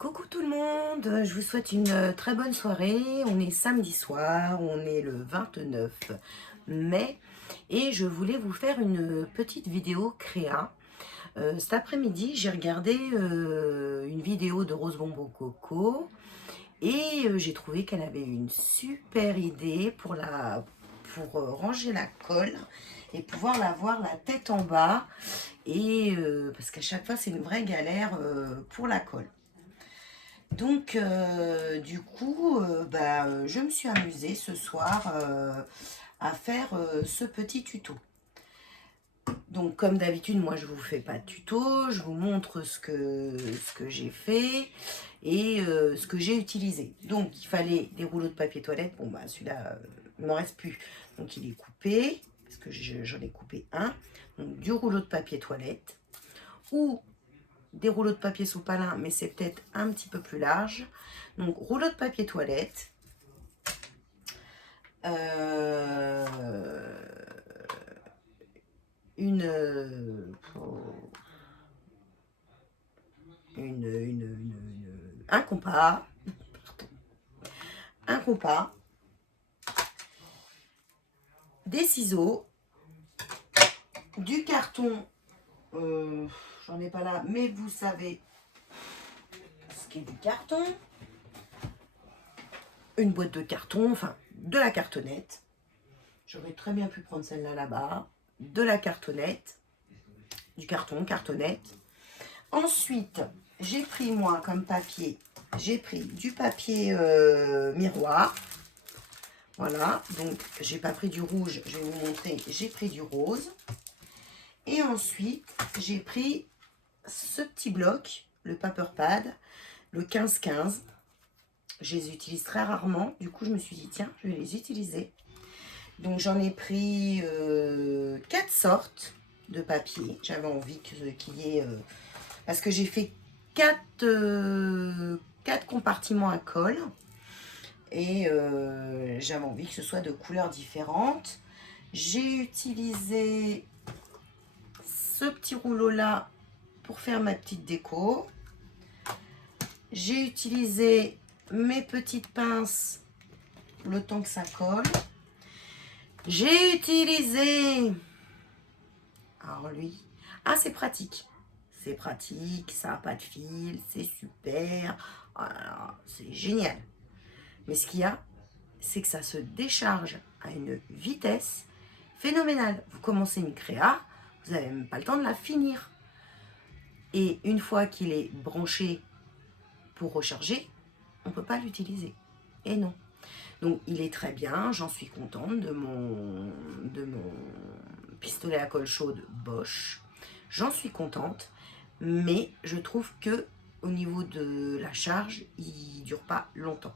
Coucou tout le monde, je vous souhaite une très bonne soirée. On est samedi soir, on est le 29 mai et je voulais vous faire une petite vidéo créa. Cet après-midi, j'ai regardé une vidéo de Rose Bonbon Coco et j'ai trouvé qu'elle avait une super idée pour ranger la colle et pouvoir la voir la tête en bas et parce qu'à chaque fois c'est une vraie galère pour la colle. Donc, du coup, je me suis amusée ce soir à faire ce petit tuto. Donc, comme d'habitude, moi, je ne vous fais pas de tuto, je vous montre ce que j'ai fait et ce que j'ai utilisé. Donc, il fallait des rouleaux de papier toilette. Bon, bah, celui-là, il ne m'en reste plus. Donc, il est coupé, parce que j'en ai coupé un. Donc, du rouleau de papier toilette ou des rouleaux de papier sopalin, mais c'est peut-être un petit peu plus large. Donc, rouleau de papier toilette, euh, une, un compas, des ciseaux, du carton, j'en ai pas là, mais vous savez ce qu'est du carton, une boîte de carton, enfin de la cartonnette. J'aurais très bien pu prendre celle-là là-bas, de la cartonnette, du carton, cartonnette. Ensuite, j'ai pris moi comme papier, j'ai pris du papier miroir. Voilà, donc j'ai pas pris du rouge, je vais vous montrer, j'ai pris du rose. Et ensuite, j'ai pris ce petit bloc, le paper pad, le 15-15. Je les utilise très rarement, du coup je me suis dit tiens, je vais les utiliser. Donc j'en ai pris 4 sortes de papier. J'avais envie qu'il y ait... parce que j'ai fait 4 compartiments à colle. Et j'avais envie que ce soit de couleurs différentes. J'ai utilisé ce petit rouleau là pour faire ma petite déco. J'ai utilisé mes petites pinces le temps que ça colle. J'ai utilisé... Alors lui... Ah, c'est pratique. C'est pratique, ça n'a pas de fil, c'est super. Voilà, c'est génial. Mais ce qu'il y a, c'est que ça se décharge à une vitesse phénoménale. Vous commencez une créa, vous n'avez même pas le temps de la finir. Et une fois qu'il est branché pour recharger, on ne peut pas l'utiliser. Et non. Donc il est très bien, j'en suis contente de mon pistolet à colle chaude Bosch. J'en suis contente, mais je trouve que au niveau de la charge, il ne dure pas longtemps.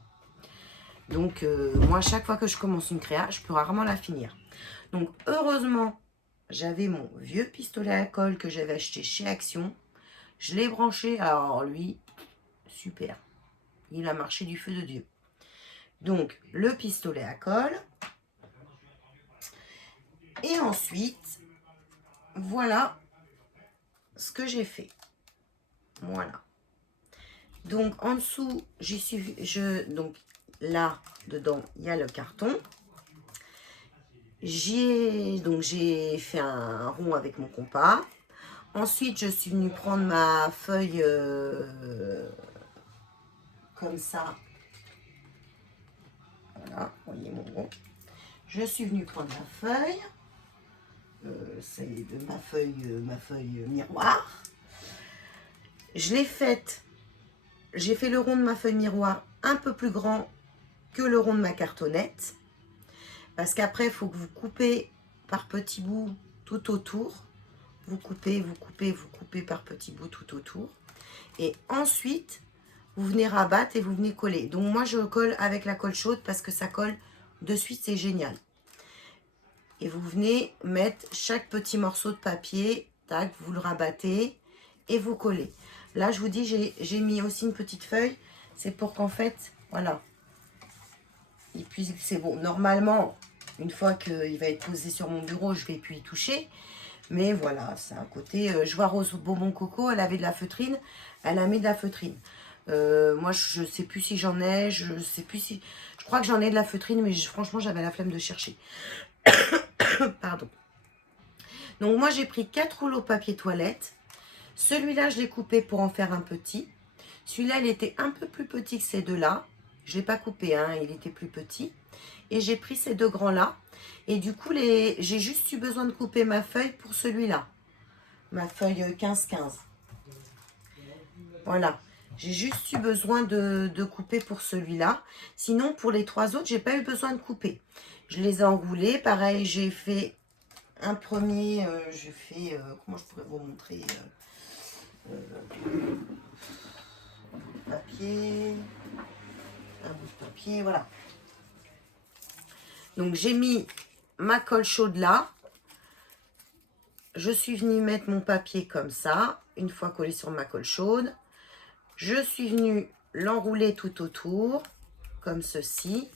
Donc moi, chaque fois que je commence une créa, je peux rarement la finir. Donc heureusement, j'avais mon vieux pistolet à colle que j'avais acheté chez Action. Je l'ai branché, alors lui, super. Il a marché du feu de Dieu. Donc le pistolet à colle. Et ensuite, voilà ce que j'ai fait. Voilà. Donc en dessous, donc là, dedans, il y a le carton. J'ai fait un rond avec mon compas. Ensuite, je suis venue prendre ma feuille comme ça. Voilà, voyez mon rond. Je suis venue prendre ma feuille. C'est de ma feuille miroir. Je l'ai faite. J'ai fait le rond de ma feuille miroir un peu plus grand que le rond de ma cartonnette. Parce qu'après, il faut que vous coupez par petits bouts tout autour. Vous coupez par petits bouts tout autour. Et ensuite, vous venez rabattre et vous venez coller. Donc moi, je colle avec la colle chaude parce que ça colle de suite, c'est génial. Et vous venez mettre chaque petit morceau de papier, tac, vous le rabattez et vous collez. Là, je vous dis, j'ai mis aussi une petite feuille. C'est pour qu'en fait, voilà. Et puis, c'est bon. Normalement, une fois qu'il va être posé sur mon bureau, je vais plus y toucher. Mais voilà, c'est un côté... je vois Rose Bonbon Coco, elle avait de la feutrine. Elle a mis de la feutrine. Moi, je sais plus si j'en ai, je sais plus si... Je crois que j'en ai de la feutrine, mais franchement, j'avais la flemme de chercher. Pardon. Donc, moi, j'ai pris 4 rouleaux papier toilette. Celui-là, je l'ai coupé pour en faire un petit. Celui-là, il était un peu plus petit que ces deux-là. Je ne l'ai pas coupé, hein, il était plus petit. Et j'ai pris ces deux grands-là. Et du coup, j'ai juste eu besoin de couper ma feuille pour celui-là. Ma feuille 15-15. Voilà. J'ai juste eu besoin de couper pour celui-là. Sinon, pour les 3 autres, j'ai pas eu besoin de couper. Je les ai enroulés. Pareil, j'ai fait un premier... j'ai fait... comment je pourrais vous montrer papier... Un bout de papier, voilà. Donc, j'ai mis ma colle chaude là. Je suis venue mettre mon papier comme ça, une fois collé sur ma colle chaude. Je suis venue l'enrouler tout autour, comme ceci.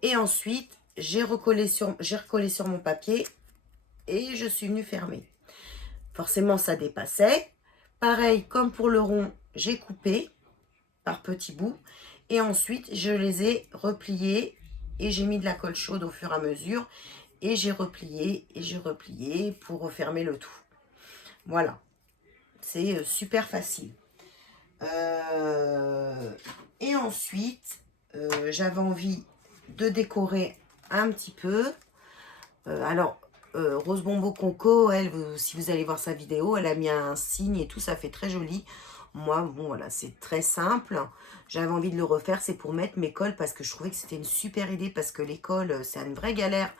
Et ensuite, j'ai recollé sur mon papier et je suis venue fermer. Forcément, ça dépassait. Pareil, comme pour le rond, j'ai coupé par petits bouts. Et ensuite, je les ai repliés et j'ai mis de la colle chaude au fur et à mesure. Et j'ai replié pour refermer le tout. Voilà. C'est super facile. Et ensuite, j'avais envie de décorer un petit peu. Alors, Rose Bombo Conco, elle, si vous allez voir sa vidéo, elle a mis un signe et tout, ça fait très joli. Moi, bon, voilà, c'est très simple. J'avais envie de le refaire, c'est pour mettre mes cols parce que je trouvais que c'était une super idée parce que les cols, c'est une vraie galère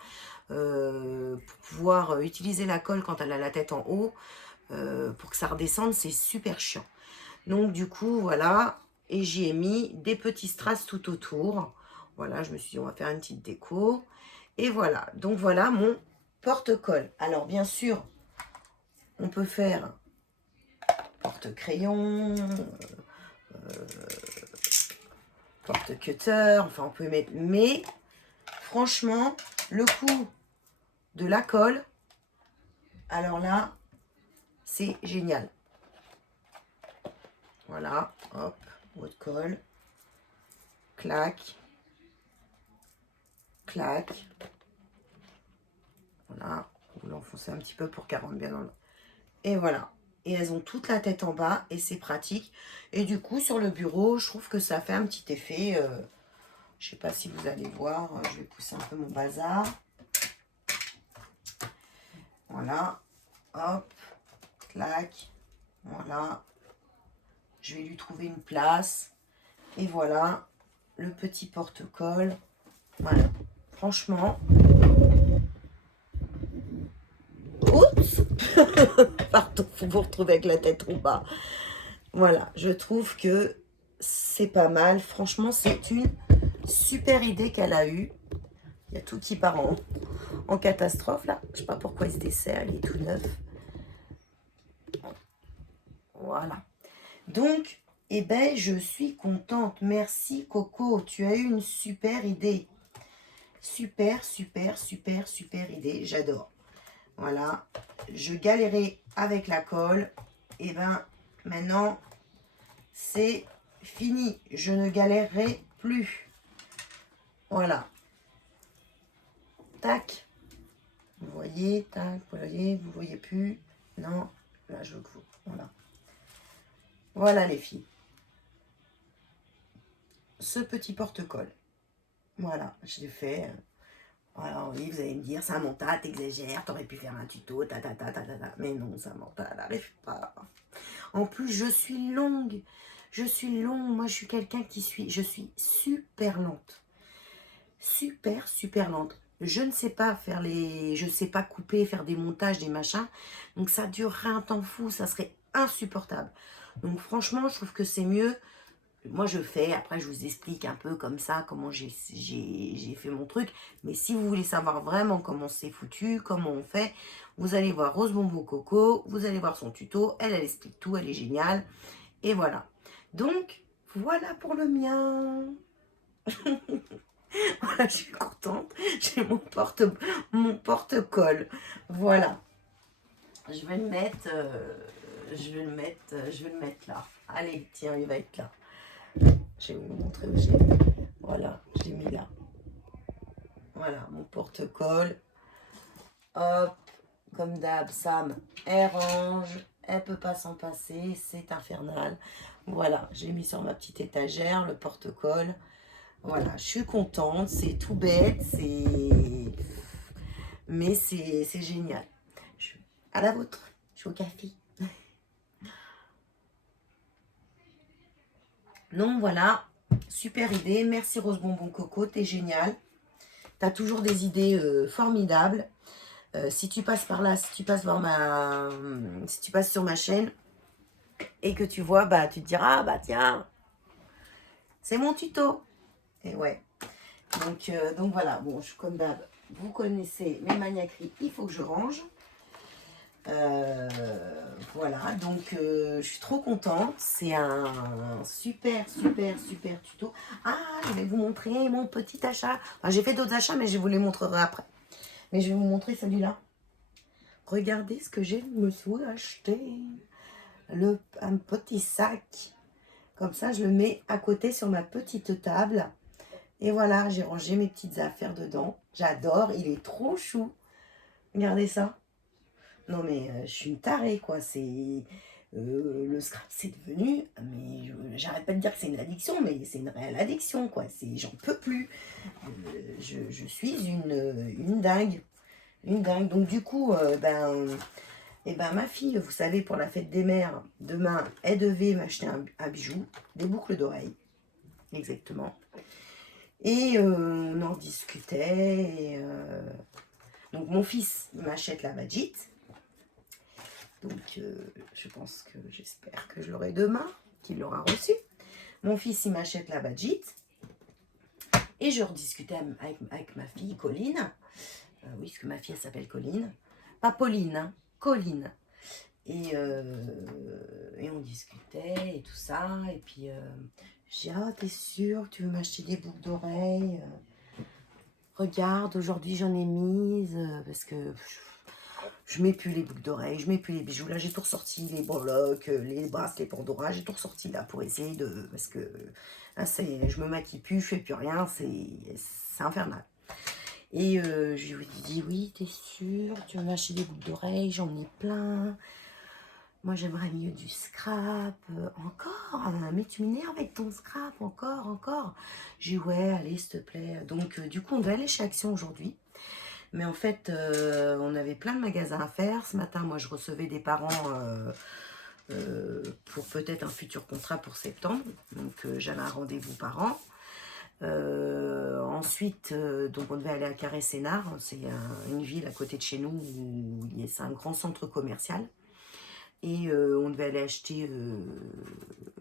pour pouvoir utiliser la colle quand elle a la tête en haut. Pour que ça redescende, c'est super chiant. Donc du coup, voilà, et j'y ai mis des petits strass tout autour. Voilà, je me suis dit, on va faire une petite déco. Et voilà, donc voilà mon porte-colle. Alors bien sûr, on peut faire porte-crayon, porte-cutter, enfin on peut mettre... Mais franchement, le coup de la colle, alors là, c'est génial. Voilà, hop, votre colle. Clac. Clac. Voilà, vous l'enfoncez un petit peu pour qu'elle rentre bien dans le... Et voilà. Et elles ont toute la tête en bas et c'est pratique. Et du coup, sur le bureau, je trouve que ça fait un petit effet. Je sais pas si vous allez voir. Je vais pousser un peu mon bazar. Voilà. Hop. Clac. Voilà. Je vais lui trouver une place. Et voilà. Le petit porte-colle. Voilà. Franchement. Oups. Pardon, faut vous retrouver avec la tête en bas. Voilà, je trouve que c'est pas mal. Franchement, c'est une super idée qu'elle a eue. Il y a tout qui part en catastrophe, là. Je sais pas pourquoi il se dessert, il est tout neuf. Voilà. Donc, eh ben, je suis contente. Merci, Coco. Tu as eu une super idée. Super, super, super, super idée. J'adore. Voilà. Je galérais avec la colle. Et ben, maintenant, c'est fini. Je ne galérerai plus. Voilà. Tac. Vous voyez, tac, vous voyez plus. Non, là je veux que vous. Voilà. Voilà les filles. Ce petit porte-colle. Voilà, je l'ai fait. Alors oui, vous allez me dire, Samantha, t'exagères, t'aurais pu faire un tuto, Mais non, Samantha, elle n'arrive pas. En plus, je suis longue. Je suis longue. Moi, je suis quelqu'un je suis super lente. Super, super lente. Je ne sais pas faire je ne sais pas couper, faire des montages, des machins. Donc ça durerait un temps fou, ça serait insupportable. Donc franchement, je trouve que c'est mieux. Moi je fais, après je vous explique un peu comme ça, comment j'ai fait mon truc. Mais si vous voulez savoir vraiment comment c'est foutu, comment on fait, vous allez voir Rose Bombo Coco, vous allez voir son tuto, elle explique tout, elle est géniale. Et voilà. Donc, voilà pour le mien. Voilà, je suis contente. J'ai mon porte-colle. Voilà. Je vais le mettre, je vais le mettre là. Allez, tiens, il va être là. Je vais vous montrer où j'ai. Voilà, j'ai mis là. Voilà, mon porte-colle. Hop, comme d'hab, Sam, elle range. Elle peut pas s'en passer, c'est infernal. Voilà, j'ai mis sur ma petite étagère le porte-colle. Voilà, je suis contente, c'est tout bête, mais c'est génial. À la vôtre, je suis au café. Donc voilà, super idée. Merci Rose Bonbon Coco, t'es génial. T'as toujours des idées formidables. Si tu passes par là, si tu passes sur ma chaîne et que tu vois, bah tu te diras, ah bah tiens, c'est mon tuto. Et ouais. Donc voilà, bon, comme d'hab, vous connaissez mes maniaqueries, il faut que je range. Voilà, donc je suis trop contente. C'est un super tuto. Ah, je vais vous montrer mon petit achat. Enfin, j'ai fait d'autres achats, mais je vous les montrerai après. Mais je vais vous montrer celui-là. Regardez ce que je me suis acheté. Un petit sac. Comme ça, je le mets à côté sur ma petite table. Et voilà, j'ai rangé mes petites affaires dedans. J'adore, il est trop chou. Regardez ça. Non mais je suis une tarée quoi, le scrap c'est devenu, mais j'arrête pas de dire que c'est une addiction, mais c'est une réelle addiction quoi, j'en peux plus. Je suis une dingue, donc du coup, ma fille, vous savez, pour la fête des mères, demain, elle devait m'acheter un bijou, des boucles d'oreilles, exactement, et on en discutait, donc mon fils, il m'achète la badgite. Donc, j'espère que je l'aurai demain, qu'il l'aura reçu. Mon fils, il m'achète la badgite. Et je rediscutais avec ma fille, Colline. Oui, parce que ma fille, elle s'appelle Colline. Pas Pauline, hein, Colline. Et on discutait et tout ça. Et puis, j'ai dit, ah, t'es sûre, tu veux m'acheter des boucles d'oreilles? Regarde, aujourd'hui, j'en ai mise parce que... Je mets plus les boucles d'oreilles, je mets plus les bijoux. Là, j'ai tout ressorti, les breloques, les bracelets Pandora, j'ai tout ressorti là pour essayer de... Parce que là, je me maquille plus, je fais plus rien, c'est infernal. Et je lui ai dit, oui, t'es sûre, tu veux m'acheter des boucles d'oreilles, j'en ai plein. Moi, j'aimerais mieux du scrap. Encore, mais tu m'énerves avec ton scrap, encore. J'ai dit, ouais, allez, s'il te plaît. Donc, du coup, on devait aller chez Action aujourd'hui. Mais en fait, on avait plein de magasins à faire. Ce matin, moi, je recevais des parents pour peut-être un futur contrat pour septembre. Donc, j'avais un rendez-vous parents. Ensuite, donc on devait aller à Carré-Sénard. C'est une ville à côté de chez nous où c'est un grand centre commercial. Et on devait aller acheter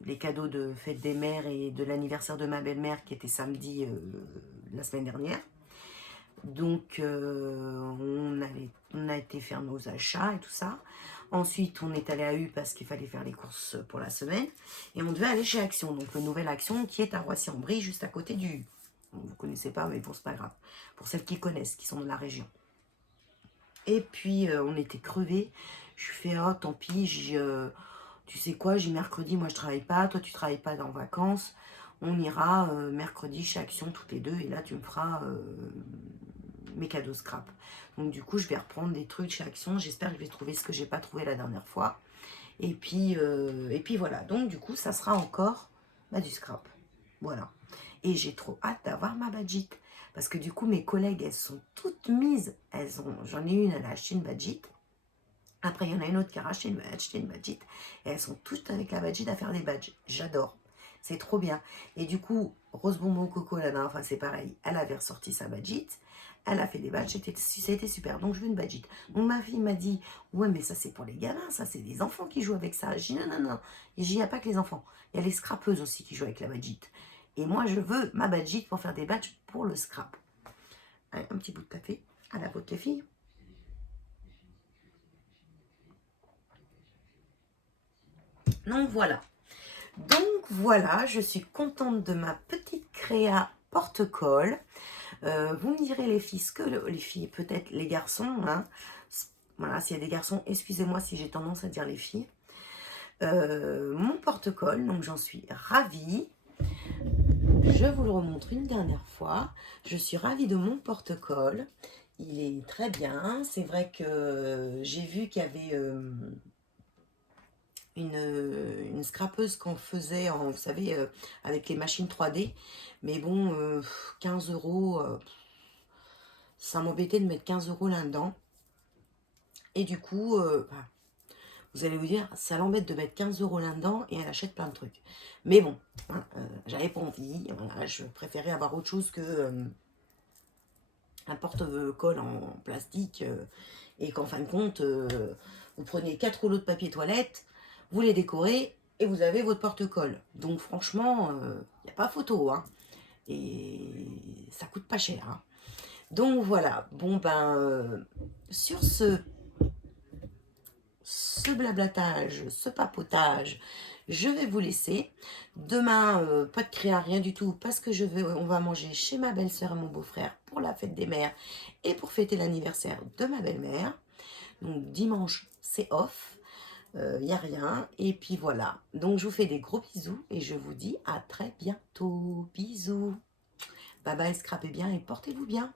les cadeaux de fête des mères et de l'anniversaire de ma belle-mère qui était samedi la semaine dernière. Donc, on a été faire nos achats et tout ça. Ensuite, on est allé à U parce qu'il fallait faire les courses pour la semaine. Et on devait aller chez Action, donc le Nouvelle Action qui est à Roissy-en-Brie, juste à côté du U. Vous ne connaissez pas, mais bon, c'est pas grave. Pour celles qui connaissent, qui sont de la région. Et puis, on était crevés. Je fais, oh, tant pis, tu sais quoi, j'ai mercredi, moi je travaille pas, toi tu travailles pas en vacances. On ira mercredi chez Action toutes les deux et là tu me feras mes cadeaux scrap. Donc du coup, je vais reprendre des trucs chez Action. J'espère que je vais trouver ce que j'ai pas trouvé la dernière fois. Et puis voilà. Donc du coup, ça sera encore du scrap. Voilà. Et j'ai trop hâte d'avoir ma badgite. Parce que du coup, mes collègues, elles sont toutes mises. J'en ai une, elle a acheté une badgite. Après, il y en a une autre qui a acheté une badgite. Et elles sont toutes avec la badgite à faire des badges. J'adore. C'est trop bien. Et du coup, Rose Bonbon Coco, la dernière fois, c'est pareil. Elle avait ressorti sa badgite. Elle a fait des badges. C'était super. Donc, je veux une badgite. Donc, ma fille m'a dit, ouais, mais ça, c'est pour les gamins. Ça, c'est les enfants qui jouent avec ça. J'ai dit, non. Et j'ai dit, il n'y a pas que les enfants. Il y a les scrapeuses aussi qui jouent avec la badgite. Et moi, je veux ma badgite pour faire des badges pour le scrap. Allez, un petit bout de café. À la vôtre, les filles. Donc voilà, je suis contente de ma petite créa porte-colle. Vous me direz les filles, peut-être les garçons, hein. Voilà, s'il y a des garçons, excusez-moi si j'ai tendance à dire les filles. Mon porte-colle, donc j'en suis ravie. je vous le remontre une dernière fois. Je suis ravie de mon porte-colle. Il est très bien. C'est vrai que j'ai vu qu'il y avait une scrapeuse qu'on faisait, vous savez, avec les machines 3D. Mais bon, 15 euros, ça m'embêtait de mettre 15 euros là-dedans. Et du coup, vous allez vous dire, ça l'embête de mettre 15 euros là-dedans et elle achète plein de trucs. Mais bon, hein, j'avais pas envie. Voilà, je préférais avoir autre chose que un porte-colle en plastique et qu'en fin de compte, vous prenez 4 rouleaux de papier toilette, vous les décorez et vous avez votre porte-colle. Donc franchement, il n'y a pas photo. Hein, et ça coûte pas cher. Hein. Donc voilà, bon ben, sur ce blablatage, ce papotage, je vais vous laisser. Demain, pas de créa, rien du tout, parce que on va manger chez ma belle-sœur et mon beau-frère pour la fête des mères et pour fêter l'anniversaire de ma belle-mère. Donc dimanche, c'est off, il n'y a rien. Et puis voilà, donc je vous fais des gros bisous et je vous dis à très bientôt. Bisous. Bye bye, scrapez bien et portez-vous bien.